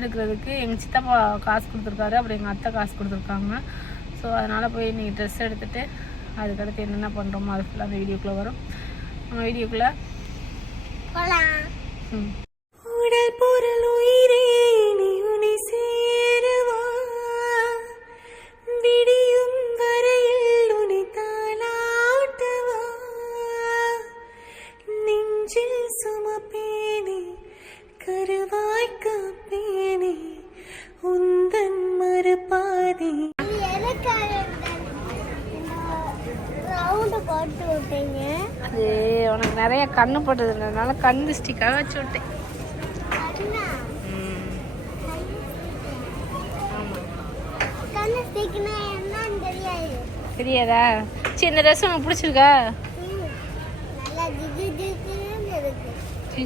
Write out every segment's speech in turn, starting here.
எடுக்கிறதுக்கு எங்கள் சித்தப்பா காசு கொடுத்துருக்காரு அப்புறம் எங்கள் அத்தை காசு கொடுத்துருக்காங்க. ஸோ அதனால் போய் நீங்கள் ட்ரெஸ் எடுத்துகிட்டு அதுக்கடுத்து என்னென்ன பண்ணுறோமோ அது ஃபுல்லாக அந்த வீடியோக்குள்ளே வரும். நம்ம வீடியோக்குள்ளே ம். உடல் பொருள் உயிரே நீ போட்டு விட்டீங்க. அது உனக்கு நிறைய கண்ணு போட்டதுனால கண் ஸ்டிக்காக வச்சு விட்டேன். கண்ணு தெரியாது. தெரியாதா? சரி இந்த ட்ரெஸ் உனக்கு பிடிச்சிருக்கா?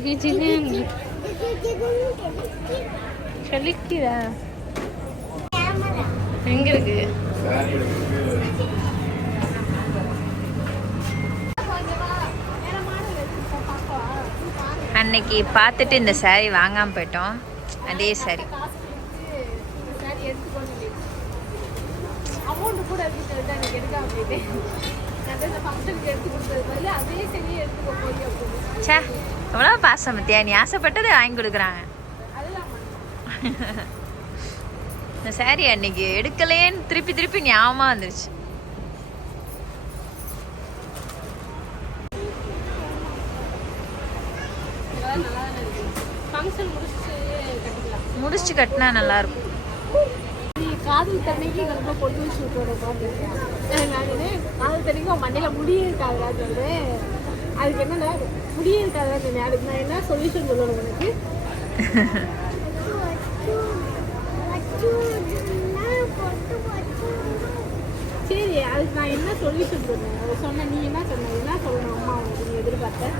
ஜிஜின்னு இருக்கு. சொல்லிக்கிறா எங்க இருக்கு அன்னைக்கு பார்த்துட்டு இந்த saree வாங்காம போயிட்டோம் அதே saree அமௌண்ட் கூட இருக்கு சொல்லிட்டு எனக்கு எடுக்காம போயிட்டேன் நான் இந்த ஃபங்க்ஷனுக்கு எடுத்து கொடுத்தது பதில் அதே சரியே எடுத்துக்கோ போய் அப்படின்னு ச்சே எவ்வளோ பாசம் பத்தியா? நீ ஆசைப்பட்டதை வாங்கி கொடுக்குறாங்க. இந்த saree அன்னைக்கு எடுக்கலையேன்னு திருப்பி திருப்பி ஞாபகமாக வந்துருச்சு இதெல்லாம் நல்லா தானே இருக்கு ஃபங்க்ஷன் முடிச்சுட்டு கட்டிக்கலாம் முடிச்சு கட்டினா நல்லா இருக்கும் நீ காதல் தண்ணிக்கு ரொம்ப பொண்ணு பார்த்துருக்கேன் நான் காதல் தண்ணிக்கு மண்டையில் முடியே இருக்காதுடா அதுக்கு என்னடா முடியே இருக்காதுடா சொன்னேன் அதுக்கு நான் என்ன சொல்யூஷன் சொல்லணும் உனக்கு? சரி அதுக்கு நான் என்ன சொல்யூஷன் சொன்னேன் அதை சொன்ன நீ என்ன சொன்ன? என்ன சொல்லணும் அம்மா உனக்கு நீ எதிர்பார்த்த?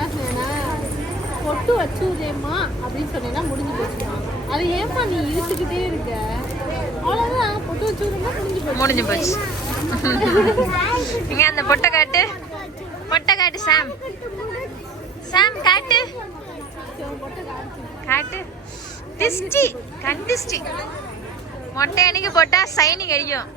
என்ன சொன்னா பொட்டு வச்சுதேம்மா அப்படின்னு சொன்னேன்னா முடிஞ்சு போச்சுமா அதை ஏம்மா நீ இழுத்துக்கிட்டே இருக்க? அவ்வளோதான் பொட்டு வச்சுருந்தா முடிஞ்சு போச்சு. முடிஞ்சு போச்சு. இங்க அந்த பொட்டை காட்டு. பொட்டை காட்டு சாம். சாம் காட்டு. காட்டு. திஷ்டி கண் திஷ்டி மொட்டை அன்னைக்கு போட்டா சைனிங் அடிக்கும்.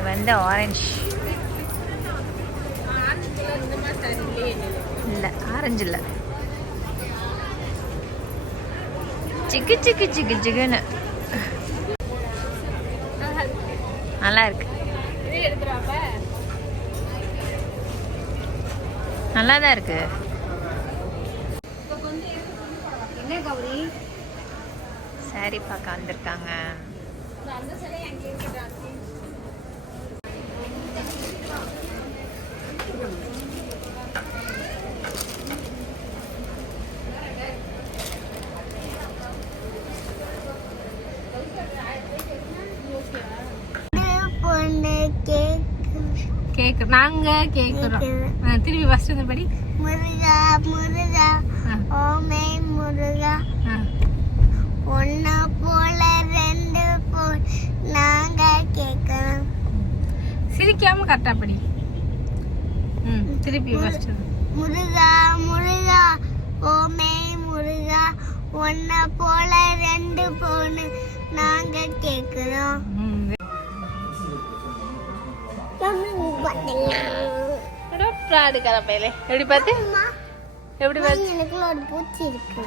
இது வந்து ஆரஞ்சு இல்ல ஆரஞ்சு இல்ல. சிக்கு சிக்கு சிக்கு சிக்குன்னு. நல்லா இருக்கு. நல்லா தான் இருக்கு சாரி பார்க்க வந்திருக்காங்க அந்த சிலை அங்கே இருக்குதா பொண்ணு கேக் கேக்கு நாங்க கேக்குறோம். திருப்பி ஃபர்ஸ்ட் இந்த படி. முருகா முருகா ஓமே முருகா. ஒன்னா போல ரெண்டு போல் நாங்க கேட்கலாம் சிரிக்காம கரெக்டா படி. ம் திருப்பி ஃபர்ஸ்ட் முருகா முருகா ஓமே முருகா. ஒன்னா போல ரெண்டு பொண்ணு நாங்க கேட்கிறோம் ம் ப்ராடு கலப்பையில எப்படி பார்த்து? எப்படி பார்த்து? எனக்குள்ள ஒரு பூச்சி இருக்கு.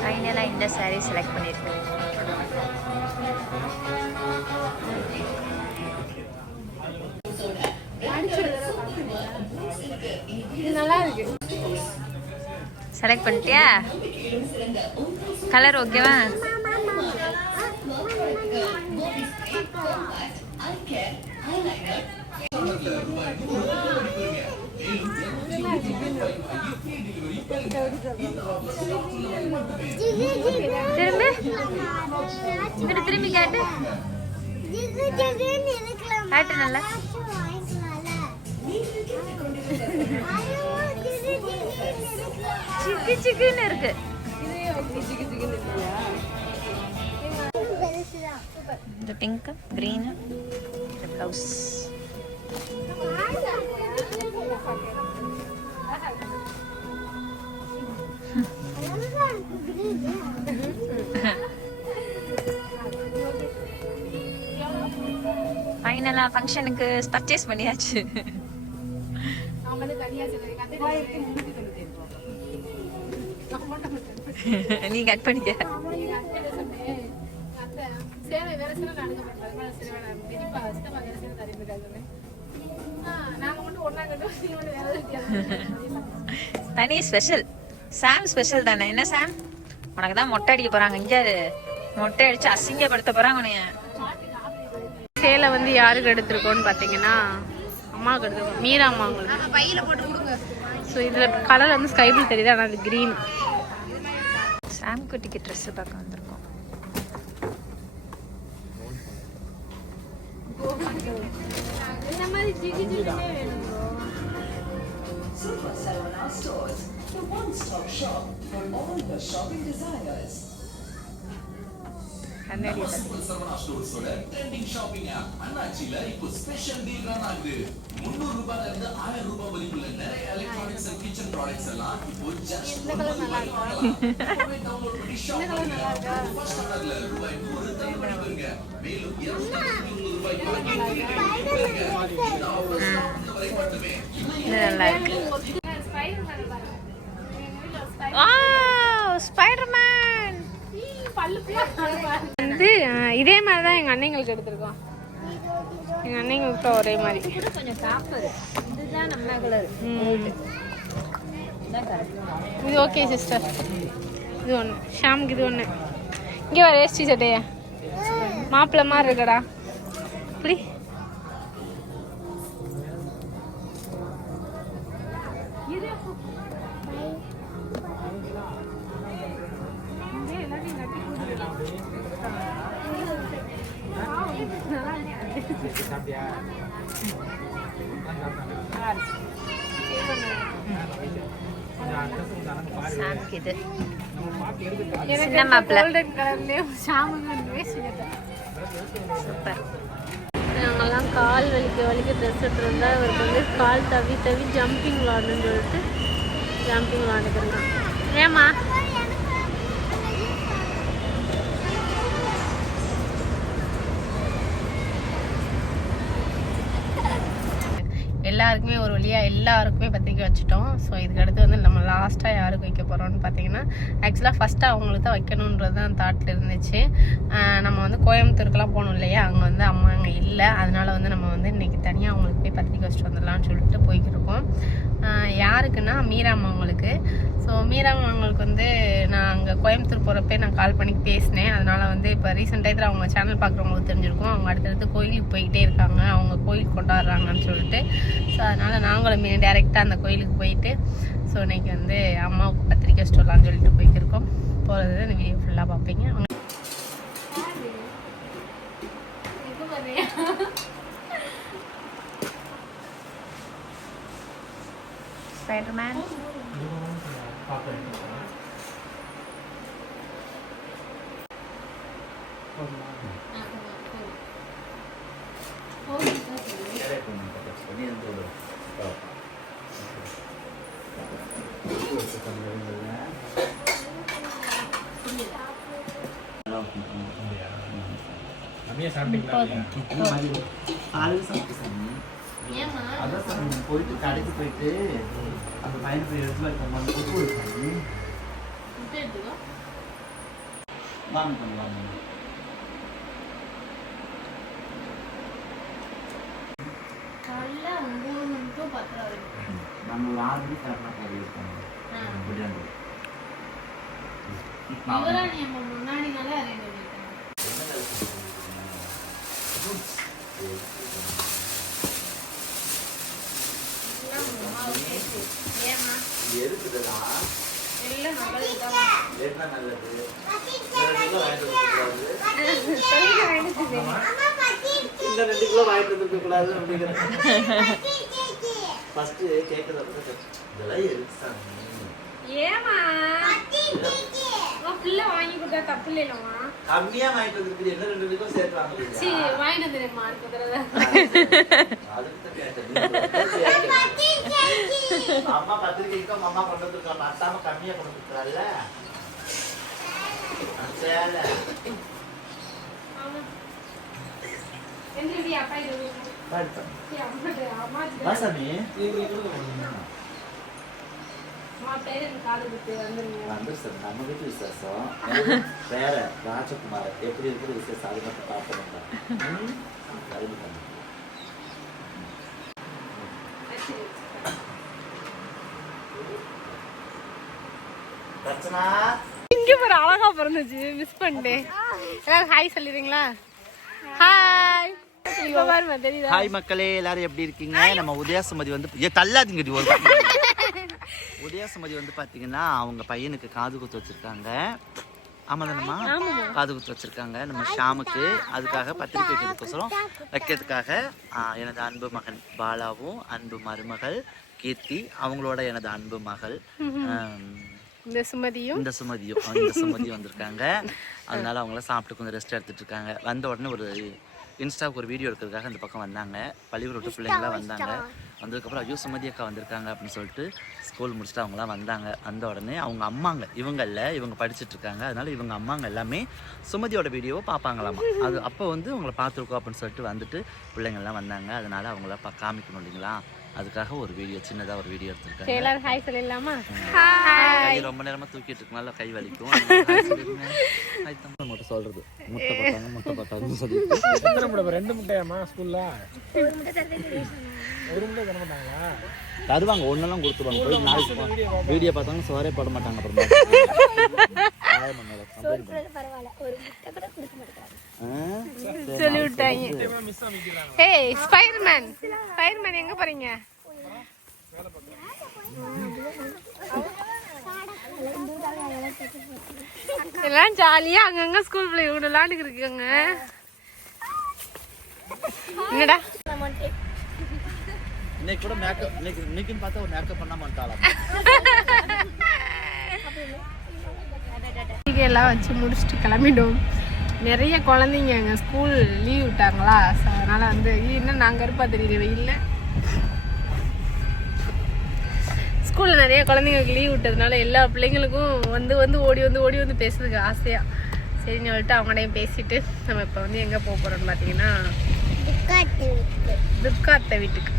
ஃபைனலாக இந்த saree செலக்ட் பண்ணியிருக்கேன். நல்லா இருக்கு செலக்ட் பண்ணிட்டியா கலர் ஓகேவா திரும்ப இங்கிட்டு திரும்பி கேட்டு ஜிகு ஜிகுன்னு இருக்கலாம் காட்டு நல்லா. சிக்கு சிக்குன்னு இருக்கு பெருசுதான். இந்த பிங்க் கிரீனு ப்ளவுஸ் அழகா இருக்கு green. ஃபைனலாக ஃபங்க்ஷனுக்கு பர்ச்சேஸ் பண்ணியாச்சு நீ கட் பண்ணிக்க. தனி ஸ்பெஷல் சாம் ஸ்பெஷல் தானே. என்ன சாம் உனக்கு தான் மொட்டை அடிக்க போறாங்க. இங்க. மொட்டை அடிச்சு அசிங்கப்படுத்த போறாங்க உனைய சேலை வந்து யாருக்கு எடுத்திருக்கோன்னு பார்த்தீங்கன்னா அம்மாவுக்கு எடுத்திருக்கோம். மீரா அம்மா உங்களுக்கு பையில போட்டு கொடுங்க. ஸோ இதில் கலர் வந்து ஸ்கை ப்ளூ தெரியுது ஆனால் அது க்ரீன் சாம் குட்டிக்கு ட்ரெஸ் பார்க்க வந்திருக்கோம் Silver Salona stores, the one-stop shop for all your shopping desires. ஸ்டோர்ஸோட ட்ரெண்டிங் ஷாப்பிங் ஆப் அண்ணாச்சில இப்போ ஸ்பெஷல் டீல் ரன் ஆகுது. முந்நூறு ரூபாயில இருந்து ஆயிரம் ரூபாய் வரைக்குள்ள நிறைய எலக்ட்ரானிக்ஸ் அண்ட் கிச்சன் ப்ராடக்ட்ஸ் எல்லாம் இப்போ ஜஸ்ட் ஒன்பது ரூபாய்க்கு வாங்கலாம் இப்பவே டவுன்லோட் பண்ணி ஷாப் பண்ணுங்க ஃபர்ஸ்ட் ஆர்டர்ல ரூபாய் நூறு தள்ளுபடி பெறுங்க மேலும் இருநூத்தி முந்நூறு ரூபாய்க்கு வாங்கி. பெறுங்க இந்த ஆஃபர் இந்த வரை மட்டுமே. இது நல்லா இருக்கு ஸ்பைடர்மேன் வந்து அஹ், இதே மாதிரி தான் எங்கள் அன்னைங்களுக்கு எடுத்திருக்கோம் எங்கள் அன்னைங்களுக்கு ஒரே மாதிரி. கொஞ்சம் காப்பர் இதுதான் நம்ம கலர் ம். இது ஓகே சிஸ்டர். இது ஒன்று ஷாமுக்கு இது ஒன்று இங்கே வர வேஷ்டி சட்டையா. மாப்பிள்ளை மாதிரி இருக்கடா. இப்படி சாம்க்கு இது எனக்கு சின்ன மாப்பிள்ளை கோல்டன் கலர்லேயும் ஷாமுக்கு வேஷ்டி சட்டை சூப்பர் நாங்கெல்லாம் கால் வலிக்க வலிக்க ட்ரெஸ் எடுத்துருந்தா இவருக்கு வந்து கால் தவி தவி ஜம்பிங் விளாடணும்னு சொல்லிட்டு ஜம்பிங் விளாண்டுக்கிறேன் ஏமா எல்லாருக்குமே ஒரு வழியாக எல்லாருக்குமே பற்றிக்க வச்சுட்டோம். ஸோ இதுக்கு அடுத்து வந்து நம்ம லாஸ்ட்டாக யாருக்கு வைக்க போகிறோம்னு பார்த்தீங்கன்னா ஆக்சுவலாக ஃபஸ்ட்டு அவங்களுக்கு தான் வைக்கணுன்றது தான் தாட்டில் இருந்துச்சு. நம்ம வந்து கோயம்புத்தூருக்குலாம் போகணும் இல்லையா? அங்கே வந்து அம்மா அங்கே இல்லை. அதனால வந்து நம்ம வந்து இன்னைக்கு தனியாக அவங்களுக்கு பத்திரிக்கை வச்சுட்டு வந்துடலாம்னு சொல்லிட்டு போய்க்கிருக்கோம் யாருக்குன்னா மீராம்மா அவங்களுக்கு ஸோ மீராம்மா அவங்களுக்கு வந்து நான் அங்கே கோயம்புத்தூர் போகிறப்பே நான் கால் பண்ணி பேசினேன். அதனால் வந்து இப்போ ரீசெண்ட் டயத்தில் அவங்க சேனல் பார்க்குறவங்களுக்கு தெரிஞ்சிருக்கும். அவங்க அடுத்தடுத்து கோயிலுக்கு போய்கிட்டே இருக்காங்க. அவங்க கோயில் கொண்டாடுறாங்கன்னு சொல்லிட்டு. ஸோ அதனால் நாங்களும் மீன் டேரெக்டாக அந்த கோயிலுக்கு போயிட்டு ஸோ இன்றைக்கி வந்து அம்மாவுக்கு பத்திரிக்கை வச்சுட்டு வரலாம்னு சொல்லிட்டு போய்க்கிருக்கோம். போகிறது இந்த வீடியோ ஃபுல்லாக பார்ப்பீங்க அவங்க Spiderman? Kami samping அதான் சார் போயிட்டு கடைக்கு போயிட்டு அந்த பையனை போய் எடுத்து வைக்க அந்த கொத்து கொடுப்பாங்க வாங்க வாங்க நம்ம ஒரு ஆறு கறி இருப்பாங்க பிரியாணி எதுக்குதுடா என்ன நல்லது. வாங்கிட்டு ரெண்டு கிலோ வந்துருக்க கூடாது அப்படிங்கிறேன் ஃபர்ஸ்ட் கேட்கறது இதெல்லாம் எதுக்கு சாமி? ஏமா பிள்ளை வாங்கி கொடுத்தா தப்பு இல்லைல்லம்மா கம்மியா வாங்கிட்டு வந்துருக்குது. என்ன ரெண்டு கிலோ சேர்த்து வாங்குறீங்க சரி வாங்கிட்டு வந்துடுமா அடுத்த தடவை. அதுக்கு தான் கேட்டேன். நீங்க வந்து கேட்டேன். அம்மா பத்திரிக்கைக்கு அம்மா கொண்டு வந்துருக்கோம் அத்தாம கம்மியா கொண்டு வந்துருக்கால நம்ம வீட்டு விசேஷம். வேற ராஜகுமார் எப்படி இருக்குது விசேஷம்? அது மட்டும் பார்க்கணும் பண்ணு ரச்சனா இங்க ஒரு அழகா பிறந்துச்சு. மிஸ் பண்ணிட்டேன் எல்லாரும் ஹாய் சொல்லிடுறீங்களா? ஹாய் ஹாய் மக்களே எல்லாரும் எப்படி இருக்கீங்க? நம்ம உதயாசுமதி வந்து ஏ தள்ளாதீங்கடி ஒரு உதயாசுமதி வந்து பாத்தீங்கன்னா அவங்க பையனுக்கு காது குத்து வச்சிருக்காங்க. ஆமா தானம்மா காது குத்து வச்சிருக்காங்க. நம்ம ஷாமுக்கு அதுக்காக பத்திரிக்கை வைக்கிறதுக்கோசரம் வைக்கிறதுக்காக எனது அன்பு மகன் பாலாவும் அன்பு மருமகள் கீர்த்தி அவங்களோட எனது அன்பு மகள். இந்த சுமதியும்? இந்த சுமதியும் இந்த சுமதியும் வந்திருக்காங்க. அதனால அவங்கள சாப்பிட்டு கொஞ்சம் ரெஸ்ட் எடுத்துட்டு இருக்காங்க. வந்த உடனே ஒரு இன்ஸ்டாவுக்கு ஒரு வீடியோ எடுக்கிறதுக்காக இந்த பக்கம் வந்தாங்க. பள்ளிக்கூட விட்டு பிள்ளைங்களாம் வந்தாங்க. வந்ததுக்கப்புறம் ஐயோ சுமதி அக்கா வந்திருக்காங்க அப்படின்னு சொல்லிட்டு ஸ்கூல் முடிச்சுட்டு அவங்களாம் வந்தாங்க. வந்த உடனே அவங்க அம்மாங்க இவங்க இல்ல இவங்க படிச்சுட்டு இருக்காங்க. அதனால இவங்க அம்மாங்க எல்லாமே சுமதியோட வீடியோவை பார்ப்பாங்களாமா அது அப்போ வந்து அவங்கள பார்த்துருக்கோம் அப்படின்னு சொல்லிட்டு வந்துட்டு பிள்ளைங்க எல்லாம் வந்தாங்க. அதனால அவங்கள பா காமிக்கணும் இல்லைங்களா? அதுக்காக ஒரு வீடியோ சின்னதாக ஒரு வீடியோ எடுத்திருக்காங்க. சரி, எல்லாரும் ஹாய் சொல்லிடலாமா கை ரொம்ப நேரமா தூக்கிட்டு இருக்கனால கை வலிக்கும். Hi தம்பி. மட்டும் சொல்றது. முட்டை போட்டாங்க முட்டை போட்டாங்கன்னு சொல்லி எத்தனை முட்டை ரெண்டு முட்டையாம்மா ஸ்கூல்ல? ஒரு முட்டை தர மாட்டாங்களா? தருவாங்க ஒன்னெல்லாம் கொடுத்துருவாங்க. போய் நாளைக்கு வீடியோ பார்த்தாங்க சோறே போட மாட்டாங்க அப்புறமா. பரவாயில்ல. ஒரு முட்டை கூட கொடுக்க? சரி, சொல்லி விட்டாங்க ஏய் ஸ்பைடர்மேன் ஸ்பைடர்மேன் எங்க போறீங்க? எல்லாம் ஜாலியா அங்கங்க ஸ்கூல் பிள்ளை கூட விளையாண்டுக்கு இருக்காங்க. என்னடா? இன்னைக்கு கூட மேக்கப் இன்னைக்கு இன்னைக்குன்னு பார்த்தா ஒரு மேக்கப் பண்ண மாட்டாளாம் எல்லாம் வச்சு முடிச்சுட்டு கிளம்பிட்டோம். நிறைய குழந்தைங்க அங்கே ஸ்கூல் லீவ் விட்டாங்களா? ஸோ அதனால வந்து இன்னும் நாங்கள் இருப்பா தெரியுது வெயில்ல ஸ்கூலில் நிறைய குழந்தைங்களுக்கு லீவ் விட்டதுனால எல்லா பிள்ளைங்களுக்கும் வந்து வந்து ஓடி வந்து ஓடி வந்து பேசுறதுக்கு ஆசையாக சரின்னு சொல்லிட்டு அவங்களையும் பேசிட்டு நம்ம இப்போ வந்து எங்கே போக போகிறோம்னு பார்த்தீங்கன்னா புக்காட்டு துர்கா அத்தை வீட்டுக்கு.